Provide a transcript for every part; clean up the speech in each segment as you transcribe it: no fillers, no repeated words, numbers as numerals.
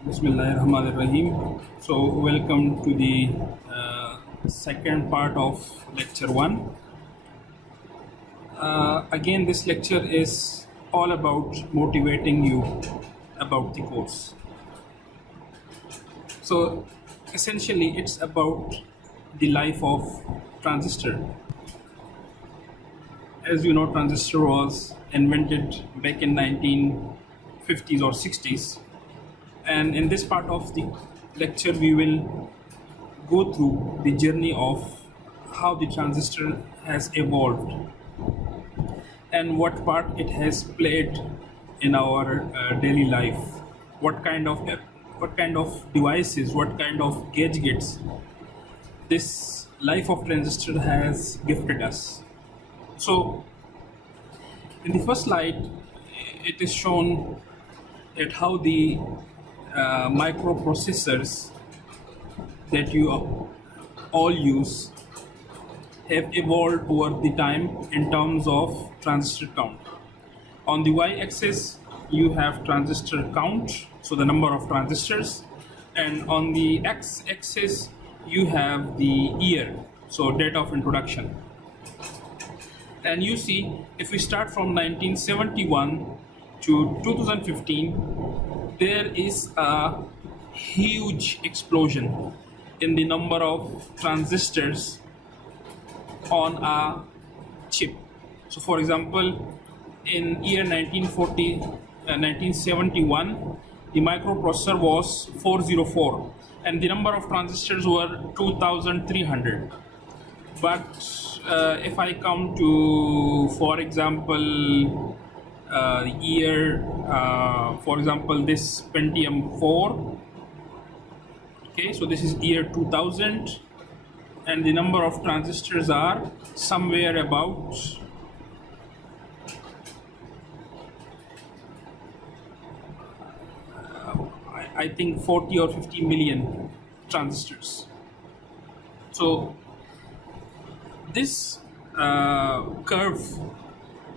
Bismillahirrahmanirrahim. So, welcome to the second part of lecture 1. Again, this lecture is all about motivating you about the course. So, essentially, it's about the life of Transistor. As you know, Transistor was invented back in 1950s or 60s. And in this part of the lecture, we will go through the journey of how the transistor has evolved and what part it has played in our daily life. What kind of devices, what kind of gadgets this life of transistor has gifted us. So, in the first slide, it is shown that how the microprocessors that you all use have evolved over the time in terms of transistor count. On the y-axis, you have transistor count, so the number of transistors, and on the x-axis, you have the year, so date of introduction. And you see, if we start from 1971 to 2015, there is a huge explosion in the number of transistors on a chip. So for example, in year 1971, the microprocessor was 404 and the number of transistors were 2300. But if I come to, for example, year, for example, this Pentium 4, okay, so this is year 2000, and the number of transistors are somewhere about I think 40 or 50 million transistors. So this curve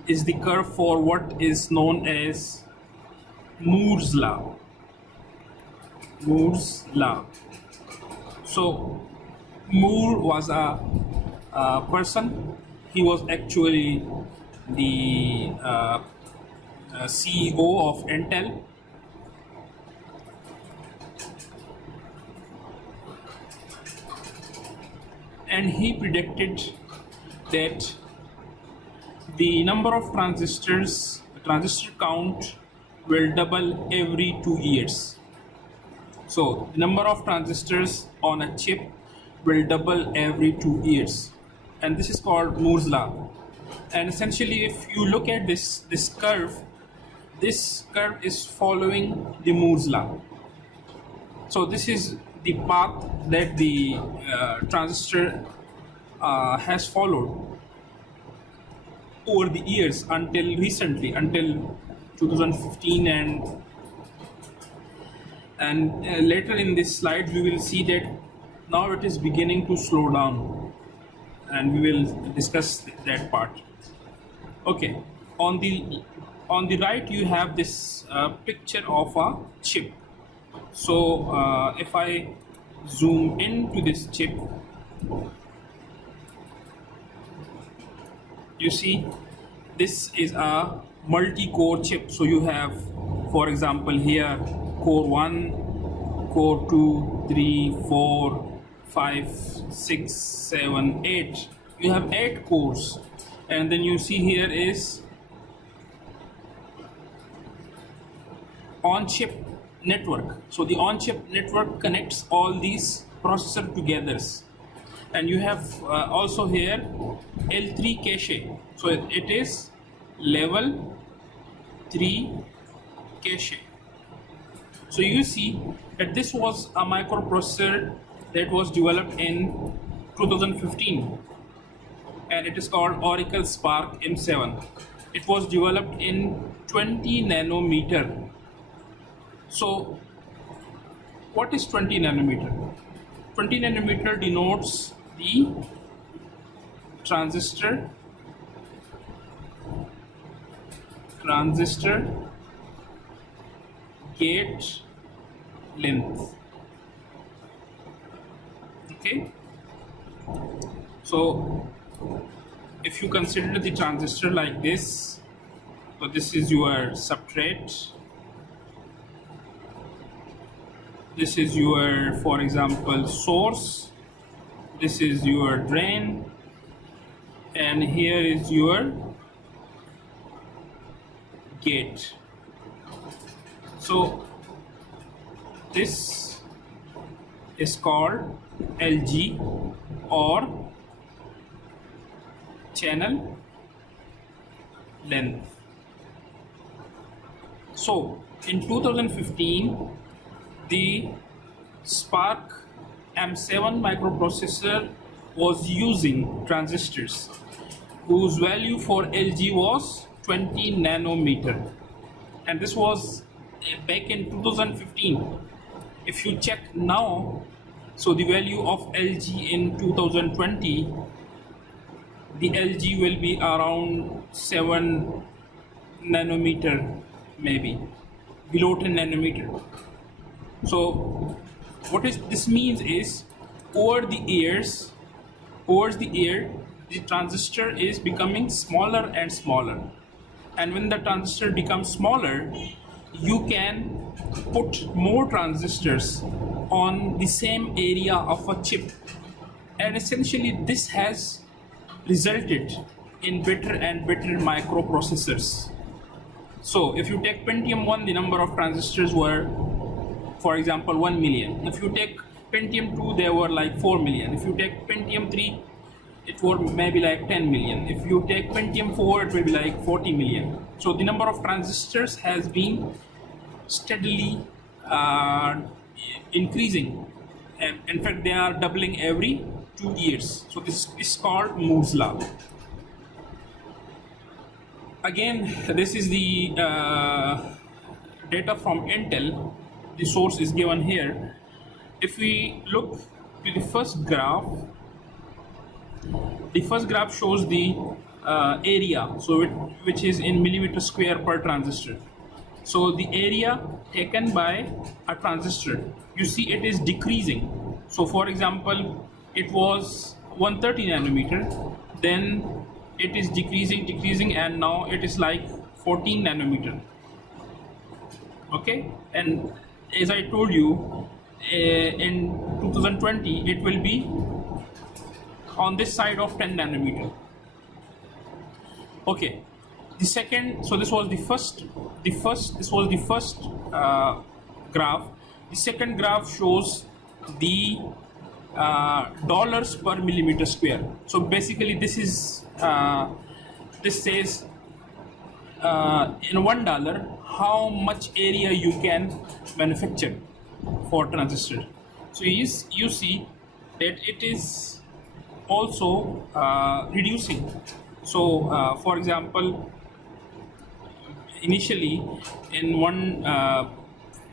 is the curve for what is known as Moore's law. Moore's law. So Moore was a person. He was actually the CEO of Intel. And he predicted that the number of transistors, transistor count, will double every 2 years. So the number of transistors on a chip will double every 2 years, and this is called Moore's law. And essentially, if you look at this curve is following the Moore's law. So this is the path that the transistor has followed over the years until recently, until 2015, and later in this slide we will see that now it is beginning to slow down, and we will discuss that part. Okay, on the right you have this picture of a chip. So if I zoom into this chip, you see this is a multi-core chip. So you have, for example, here core 1, core 2, 3, 4, 5, 6, 7, 8. You have 8 cores, and then you see here is on-chip network. So the on-chip network connects all these processors together, and you have also here L3 cache. So it is level 3 cache. So you see that this was a microprocessor that was developed in 2015, and it is called Oracle Spark M7. It was developed in 20 nanometer. So what is 20 nanometer? 20 nanometer denotes the transistor gate length. Okay, so if you consider the transistor like this, so this is your substrate, this is your, for example, source, this is your drain, and here is your gate. So this is called LG, or channel length. So in 2015, the Spark M7 microprocessor was using transistors whose value for LG was 20 nanometer, and this was back in 2015. If you check now, so the value of LG in 2020, the LG will be around 7 nanometer, maybe below 10 nanometer. So what this means is, over the year, the transistor is becoming smaller and smaller, and when the transistor becomes smaller, you can put more transistors on the same area of a chip, and essentially this has resulted in better and better microprocessors. So if you take Pentium 1, the number of transistors were, for example, 1 million. If you take Pentium 2, there were like 4 million. If you take Pentium 3, it were maybe like 10 million. If you take Pentium 4, it will be like 40 million. So the number of transistors has been steadily increasing. And in fact, they are doubling every 2 years. So this is called Moore's law. Again, this is the data from Intel. The source is given here. If we look to the first graph shows the area, so which is in millimeter square per transistor. So the area taken by a transistor, you see it is decreasing. So for example, it was 130 nanometer, then it is decreasing, and now it is like 14 nanometer. Okay, and as I told you, in 2020 it will be on this side of 10 nanometer. Okay, the second, so this was the first graph. The second graph shows the dollars per millimeter square. So basically this is this says in $1 how much area you can manufacture for transistor. So you see that it is also reducing. So for example, initially in 1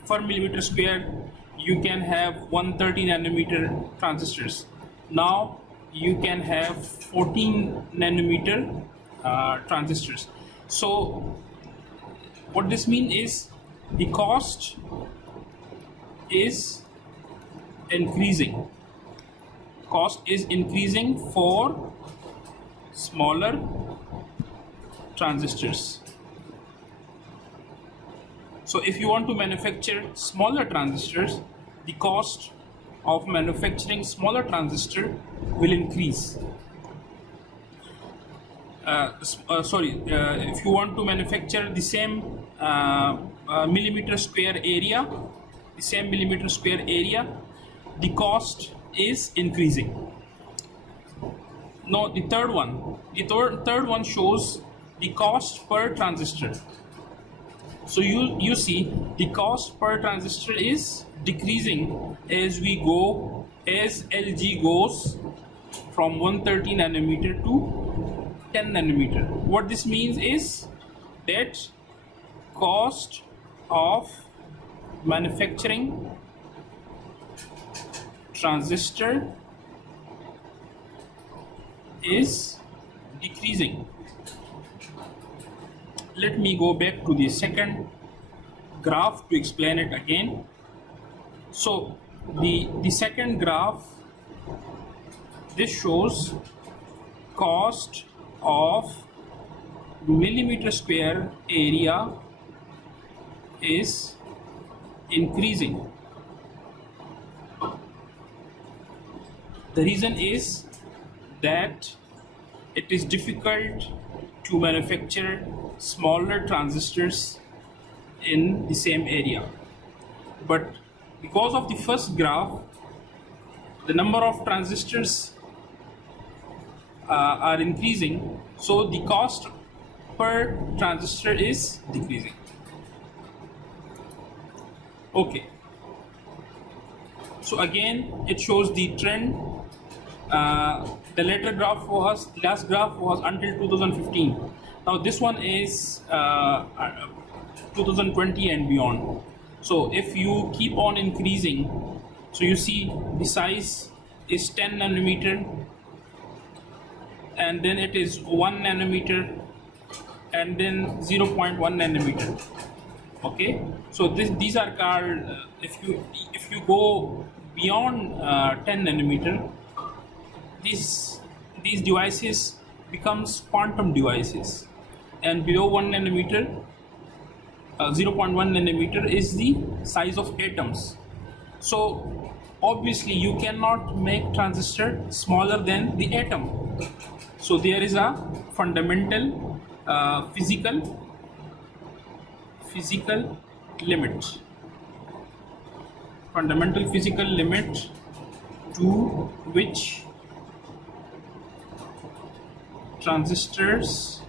per millimeter square you can have 130 nanometer transistors. Now you can have 14 nanometer transistors. So what this means is the cost is increasing. Cost is increasing for smaller transistors. So if you want to manufacture smaller transistors, the cost of manufacturing smaller transistor will increase. If you want to manufacture the same millimeter square area, the cost is increasing. Now the third one shows the cost per transistor. So you see the cost per transistor is decreasing as LG goes from 130 nanometer to 10 nanometer. What this means is that cost of manufacturing transistor is decreasing. Let me go back to the second graph to explain it again. So the second graph, this shows cost of millimeter square area is increasing. The reason is that it is difficult to manufacture smaller transistors in the same area. But because of the first graph, the number of transistors are increasing, so the cost per transistor is decreasing. Okay, so again it shows the trend. The last graph was until 2015. Now this one is 2020 and beyond. So if you keep on increasing, so you see the size is 10 nanometer, and then it is 1 nanometer, and then 0.1 nanometer. Okay, so these are called, if you go beyond 10 nanometer, these devices becomes quantum devices, and below 1 nanometer, 0.1 nanometer is the size of atoms. So obviously you cannot make transistor smaller than the atom. So there is a fundamental physical limit, fundamental physical limit to which transistors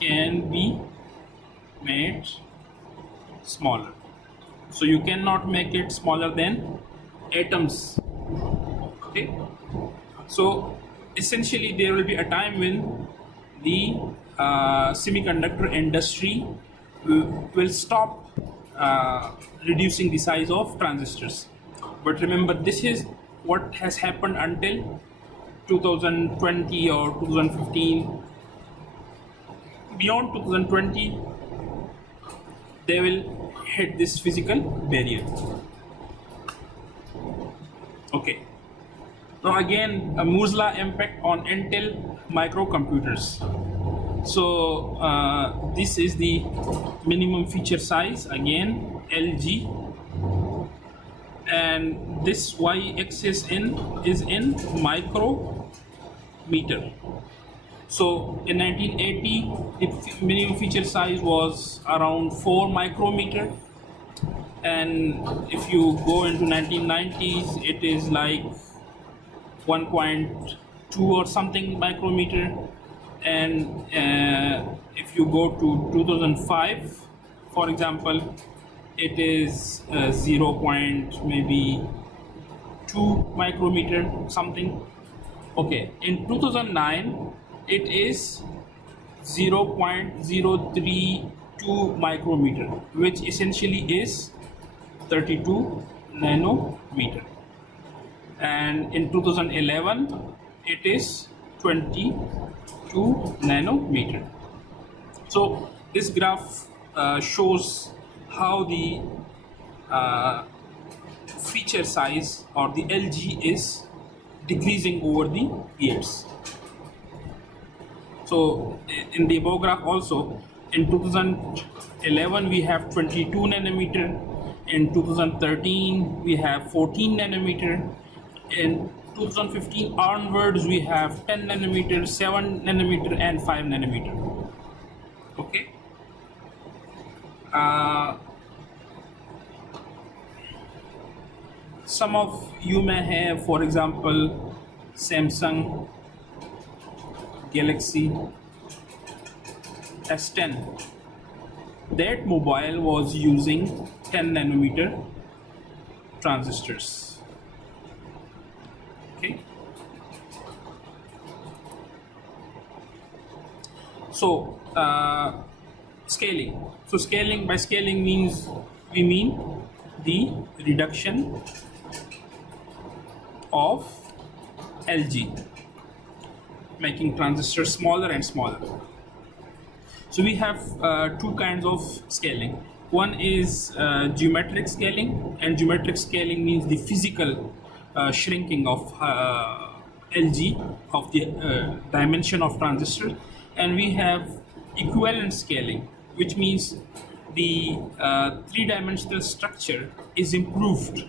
can be made smaller. So you cannot make it smaller than atoms. Okay, so essentially there will be a time when the semiconductor industry will stop reducing the size of transistors. But remember, this is what has happened until 2020 or 2015. Beyond 2020, they will hit this physical barrier. Okay. Now again, Moore's law impact on Intel microcomputers. So this is the minimum feature size, again LG, and this y-axis is in micrometer. So in 1980, the minimum feature size was around 4 micrometer, and if you go into 1990s, it is like 1.2 or something micrometer, and if you go to 2005, for example, it is 0. maybe 2 micrometer something. Okay, in 2009 it is 0.032 micrometer, which essentially is 32 nanometer, and in 2011 it is 22 nanometer. So this graph shows how the feature size or the LG is decreasing over the years. So in the above graph also, in 2011 we have 22 nanometer, in 2013 we have 14 nanometer, in 2015 onwards we have 10 nanometer, 7 nanometer and 5 nanometer. Okay. Some of you may have, for example, Samsung Galaxy S10. That mobile was using 10 nanometer transistors. Okay. So scaling. So scaling, by scaling means we mean the reduction of LG, making transistors smaller and smaller. So we have two kinds of scaling. One is geometric scaling, and geometric scaling means the physical shrinking of Lg, of the dimension of transistor. And we have equivalent scaling, which means the three-dimensional structure is improved,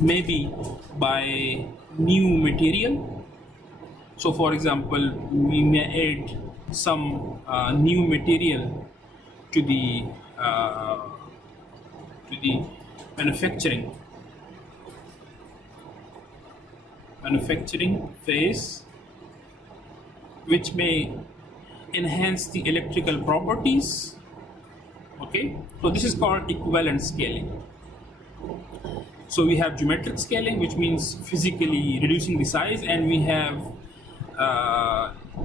maybe by new material. So for example, we may add some new material to the manufacturing phase, which may enhance the electrical properties. Okay, so this is called equivalent scaling. So we have geometric scaling, which means physically reducing the size, and we have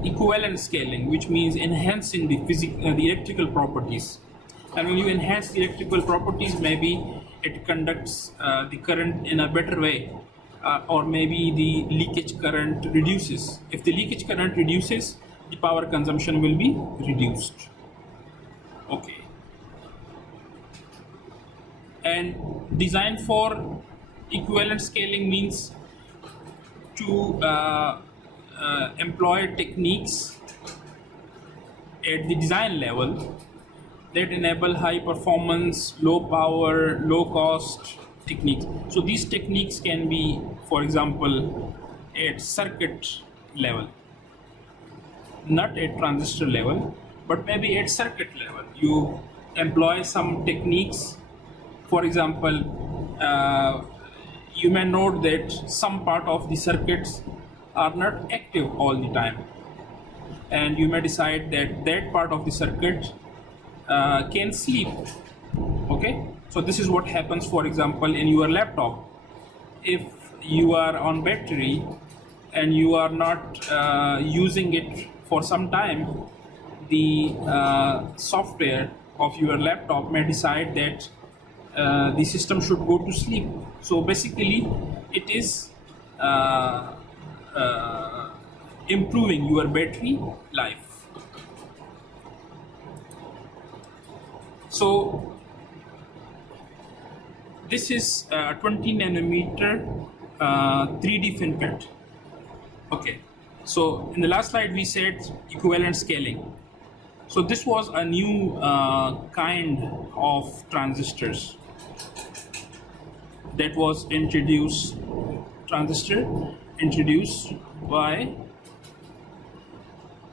equivalent scaling, which means enhancing the the electrical properties. And when you enhance the electrical properties, maybe it conducts the current in a better way, or maybe the leakage current reduces. If the leakage current reduces, the power consumption will be reduced. Okay. And design for equivalent scaling means to employ techniques at the design level that enable high performance, low power, low cost techniques. So these techniques can be, for example, at circuit level, not at transistor level, but maybe at circuit level. You employ some techniques. For example, you may note that some part of the circuits are not active all the time, and you may decide that that part of the circuit can sleep. Okay, so this is what happens, for example, in your laptop. If you are on battery and you are not using it for some time, the software of your laptop may decide that the system should go to sleep. So basically it is improving your battery life. So this is 20 nanometer 3D FinFET. Okay, so in the last slide we said equivalent scaling. So this was a new kind of transistors that was introduced by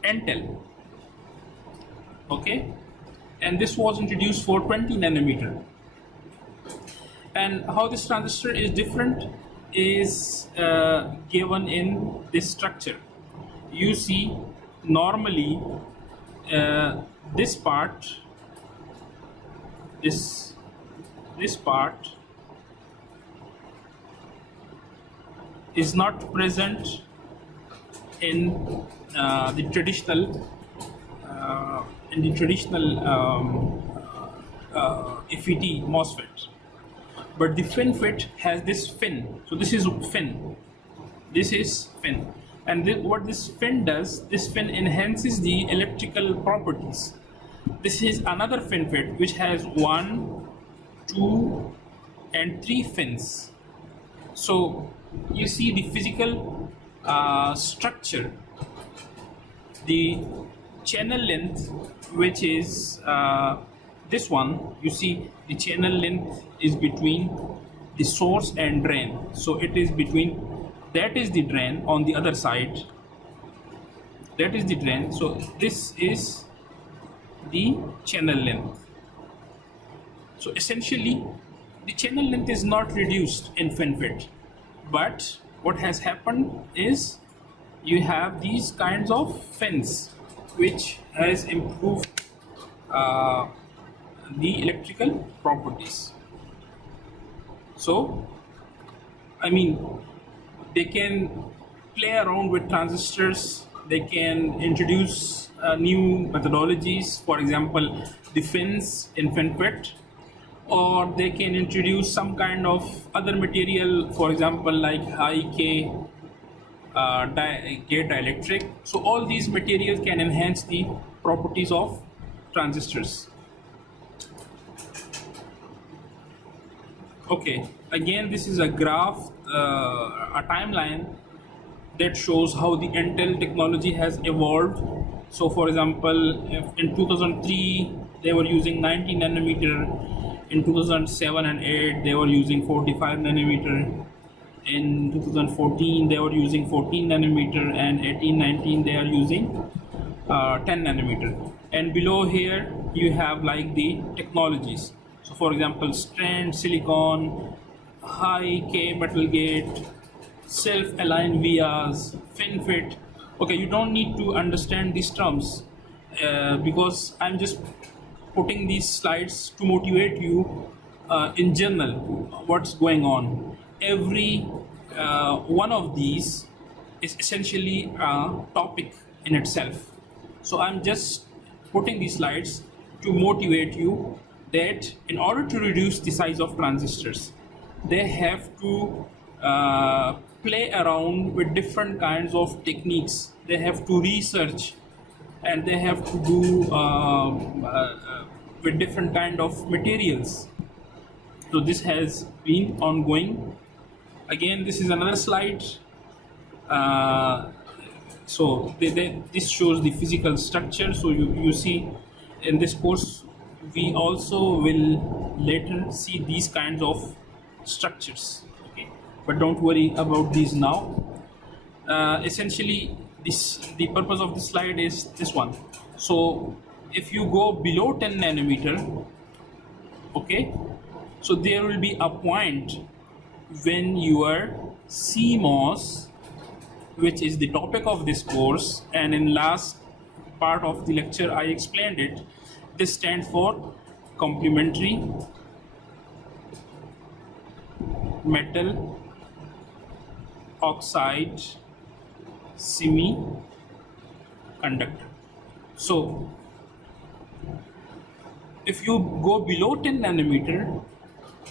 Intel. Okay, and this was introduced for 20 nanometer. And how this transistor is different is given in this structure. You see, normally this part is not present in the traditional FET MOSFET, but the FinFET has this fin. So this is fin, and what this fin does, this fin enhances the electrical properties. This is another FinFET which has 1, 2, and 3 fins. So you see the physical structure, the channel length, which is this one. You see the channel length is between the source and drain. So it is between, that is the drain on the other side, that is the drain. So this is the channel length. So essentially the channel length is not reduced in FinFET, but what has happened is you have these kinds of fins which has improved the electrical properties. So I mean, they can play around with transistors, they can introduce new methodologies, for example the fins in FinFET, or they can introduce some kind of other material, for example like high K gate dielectric. So all these materials can enhance the properties of transistors. Okay, again, this is a graph, a timeline that shows how the Intel technology has evolved. So, for example, if in 2003 they were using 90 nanometer, in 2007 and 8 they were using 45 nanometer, in 2014 they were using 14 nanometer, and 18-19 they are using 10 nanometer. And below here you have like the technologies. So for example, strand silicon, high K metal gate, self-aligned vias, FinFET. Okay, you don't need to understand these terms because I'm just putting these slides to motivate you in general what's going on. Every one of these is essentially a topic in itself. So I'm just putting these slides to motivate you that in order to reduce the size of transistors, they have to play around with different kinds of techniques. They have to research, and they have to do with different kind of materials. So this has been ongoing. Again, this is another slide. So this shows the physical structure. So you see in this course we also will later see these kinds of structures. Okay, but don't worry about these now. Essentially, the purpose of this slide is this one. So if you go below 10 nanometer, okay, so there will be a point when your CMOS, which is the topic of this course, and in last part of the lecture I explained it, this stands for complementary metal oxide semiconductor. So if you go below 10 nanometer,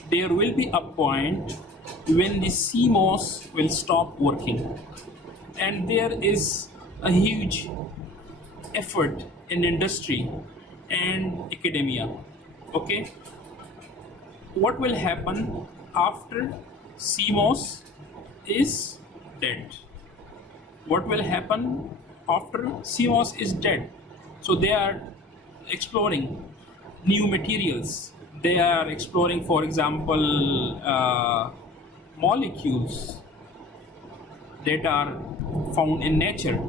there will be a point when the CMOS will stop working, and there is a huge effort in industry and academia. Okay, what will happen after CMOS is dead? What will happen after CMOS is dead? So they are exploring new materials. They are exploring, for example, molecules that are found in nature.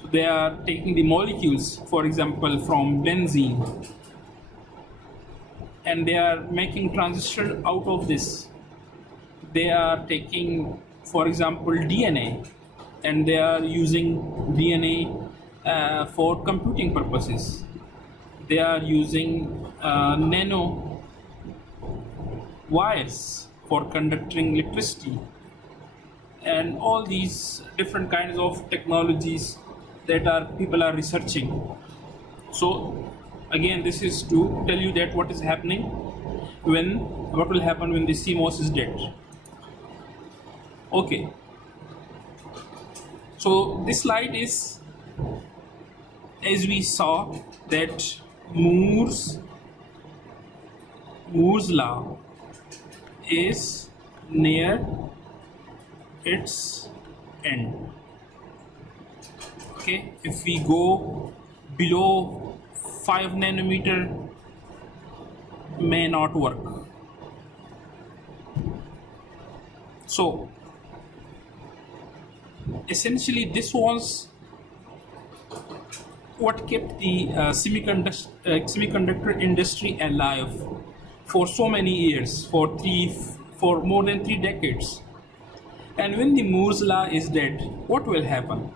So they are taking the molecules, for example, from benzene, and they are making transistor out of this. They are taking, for example, DNA, and they are using DNA for computing purposes. They are using nano wires for conducting electricity, and all these different kinds of technologies that people are researching. So again, this is to tell you that what will happen when the CMOS is dead. Okay, so this slide is, as we saw, that Moore's law is near its end. Okay, if we go below 5 nanometer, may not work. So essentially this was what kept the semiconductor industry alive for so many years, for more than 3 decades. And when the Moore's law is dead, what will happen?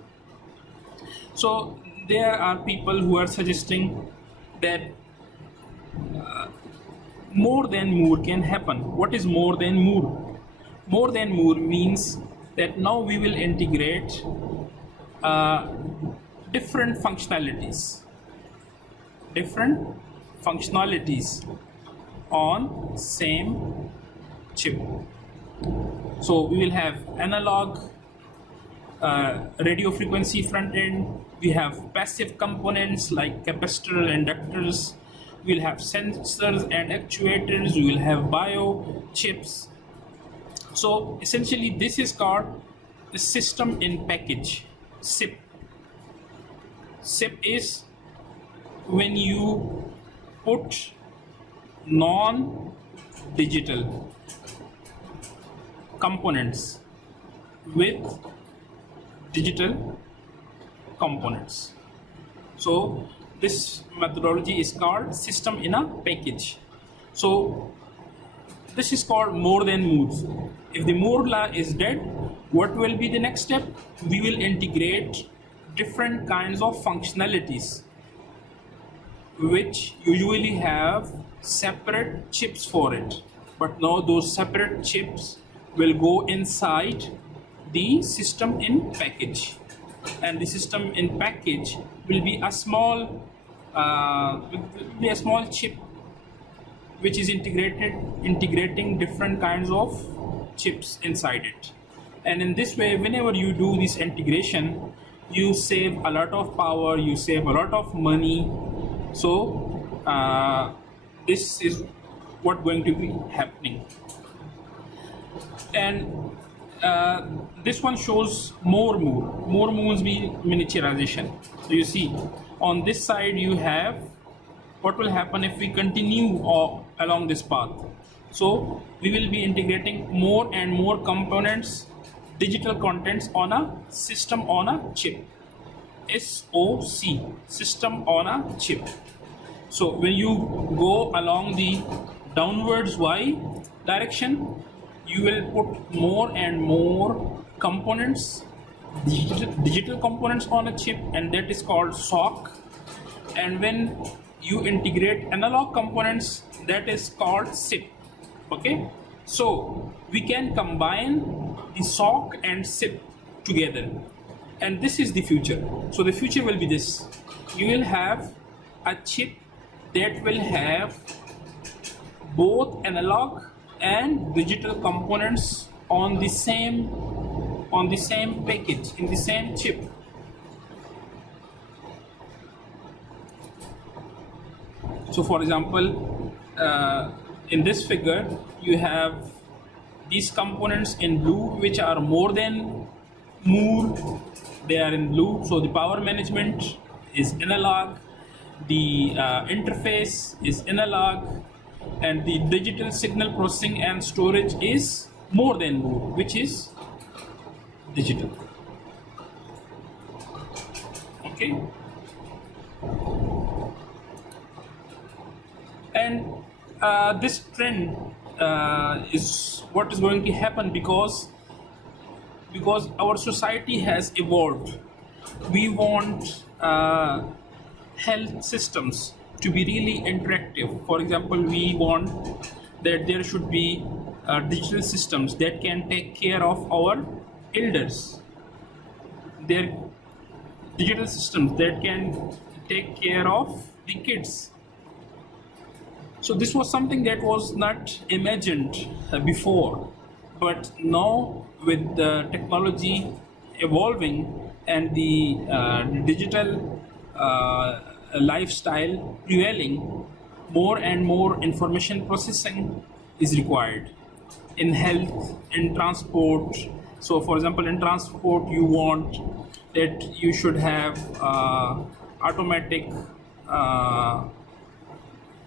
So there are people who are suggesting that more than Moore can happen. What is more than Moore? More than Moore means that now we will integrate different functionalities on same chip. So we will have analog radio frequency front end, we have passive components like capacitor, inductors, we'll have sensors and actuators, we will have bio chips. So essentially this is called the system in package, SIP. SIP is when you put non-digital components with digital components. So this methodology is called system in a package. So this is called more than Moore's. If the Moore law is dead, what will be the next step? We will integrate different kinds of functionalities which usually have separate chips for it, but now those separate chips will go inside the system in package, and the system in package will be a small chip which is integrating different kinds of chips inside it. And in this way, whenever you do this integration, you save a lot of power, you save a lot of money. So this is what going to be happening. And this one shows more Moore. More Moores mean miniaturization. So you see on this side you have what will happen if we continue along this path. So we will be integrating more and more components, digital contents on a system on a chip. SoC, system on a chip. So when you go along the downwards Y direction, you will put more and more components, digital components on a chip, and that is called SoC. And when you integrate analog components, that is called SIP. Okay, so we can combine the SoC and SIP together, and this is the future. So the future will be this: you will have a chip that will have both analog and digital components on the same package, in the same chip. So for example, in this figure you have these components in blue which are more than Moore. They are in blue, so the power management is analog, the interface is analog, and the digital signal processing and storage is more than Moore, which is digital. Okay, and this trend is what is going to happen because our society has evolved. We want health systems to be really interactive. For example, we want that there should be digital systems that can take care of our elders. There are digital systems that can take care of the kids. So this was something that was not imagined before, but now with the technology evolving and the digital lifestyle prevailing, more and more information processing is required in health, in transport. So for example, in transport you want that you should have automatic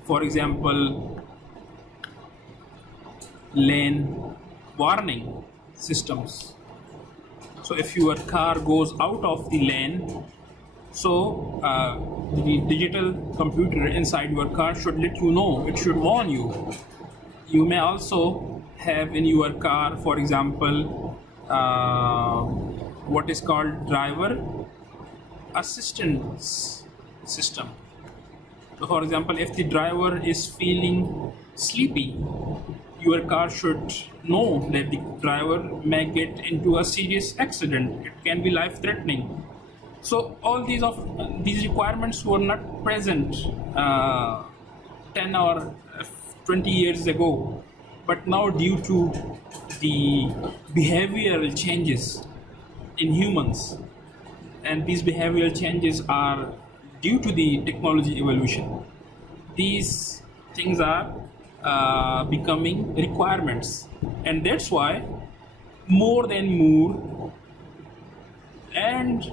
for example lane warning systems. So if your car goes out of the lane, so the digital computer inside your car should let you know, it should warn you. You may also have in your car, for example, what is called driver assistance system. So for example, if the driver is feeling sleepy, your car should know that the driver may get into a serious accident. It can be life-threatening. So all these requirements were not present 10 or 20 years ago, but now due to the behavioral changes in humans, and these behavioral changes are due to the technology evolution. these things are becoming requirements, and that's why more than Moore and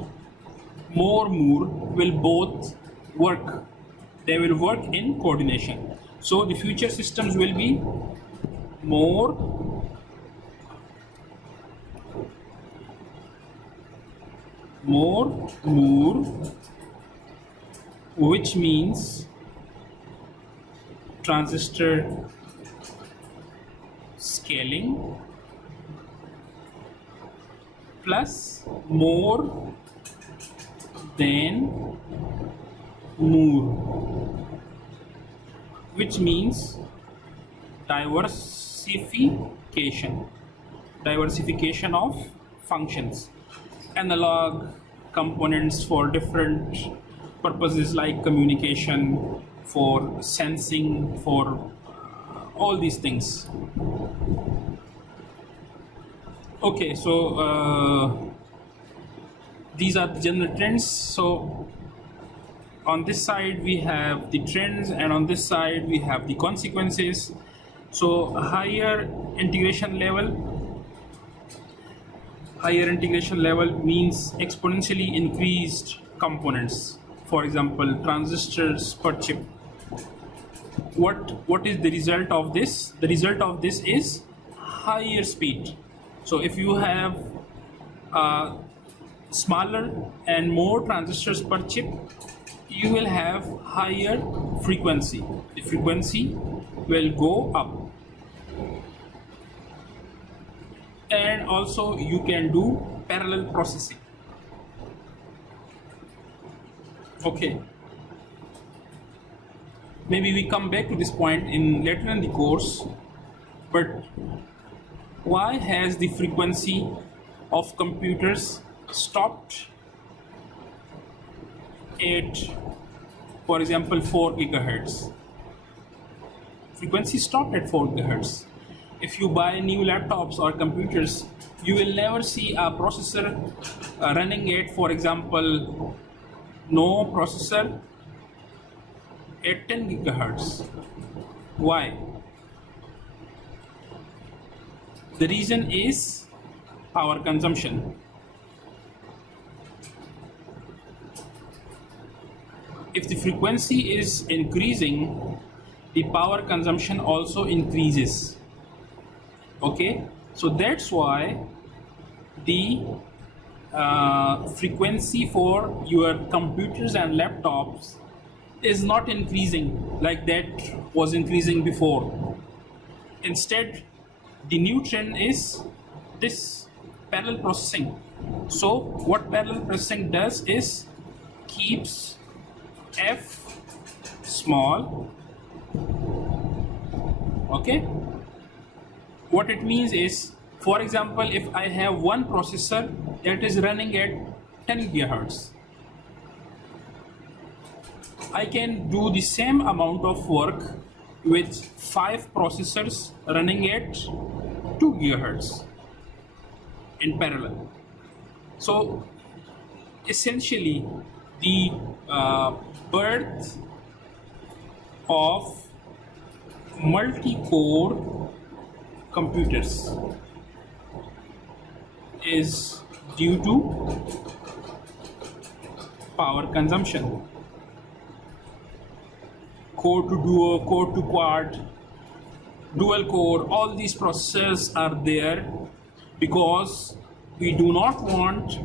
more Moore will both work. They will work in coordination. So the future systems will be more Moore, which means transistor scaling plus more than Moore, which means diversification of functions, analog components for different purposes like communication, for sensing, for all these things. Okay, so these are the general trends. So on this side we have the trends, and on this side we have the consequences. So higher integration level means exponentially increased components. For example, transistors per chip. What is the result of this? The result of this is higher speed. So if you have smaller and more transistors per chip, you will have higher frequency. The frequency will go up. And also you can do parallel processing. Okay, maybe we come back to this point in later in the course, but why has the frequency of computers stopped at, for example, 4 gigahertz? Frequency stopped at 4 gigahertz. If you buy new laptops or computers, you will never see a processor running at, for example, no processor at 10 gigahertz. Why? The reason is power consumption. If the frequency is increasing, the power consumption also increases. Okay, so that's why the frequency for your computers and laptops is not increasing like that was increasing before. Instead, the new trend is this parallel processing. So what parallel processing does is keeps f small. Okay, what it means is, for example, if I have one processor that is running at 10 gigahertz, I can do the same amount of work with 5 processors running at 2 gigahertz in parallel. So essentially, the birth of multi-core computers is due to power consumption. Core to duo, core to quad, dual core, all these processors are there because we do not want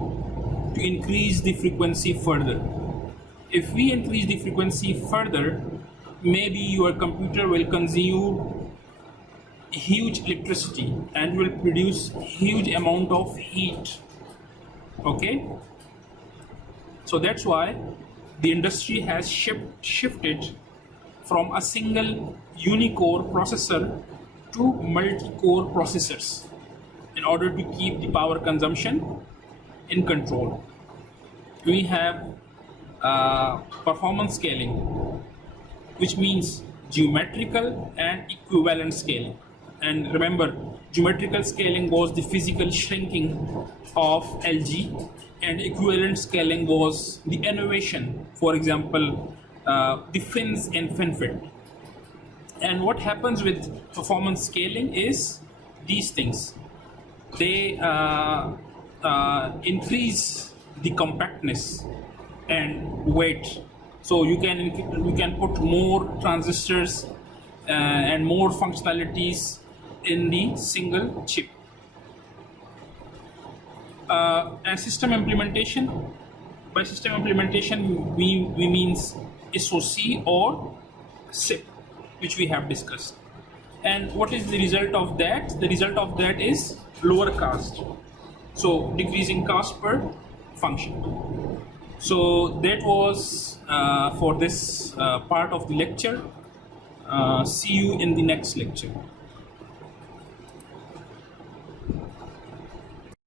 to increase the frequency further. If we increase the frequency further, maybe your computer will consume huge electricity and will produce huge amount of heat. Okay, so that's why the industry has shifted from a single unicore processor to multi-core processors in order to keep the power consumption in control. We have performance scaling, which means geometrical and equivalent scaling. And remember, geometrical scaling was the physical shrinking of LG, and equivalent scaling was the innovation. For example, the fins and fin fit. And what happens with performance scaling is these things. They increase the compactness and weight. So you can put more transistors and more functionalities in the single chip. And system implementation. By system implementation, we means SoC or SIP, which we have discussed. And what is the result of that? The result of that is lower cost. So decreasing cost per function. So that was for this part of the lecture. See you in the next lecture.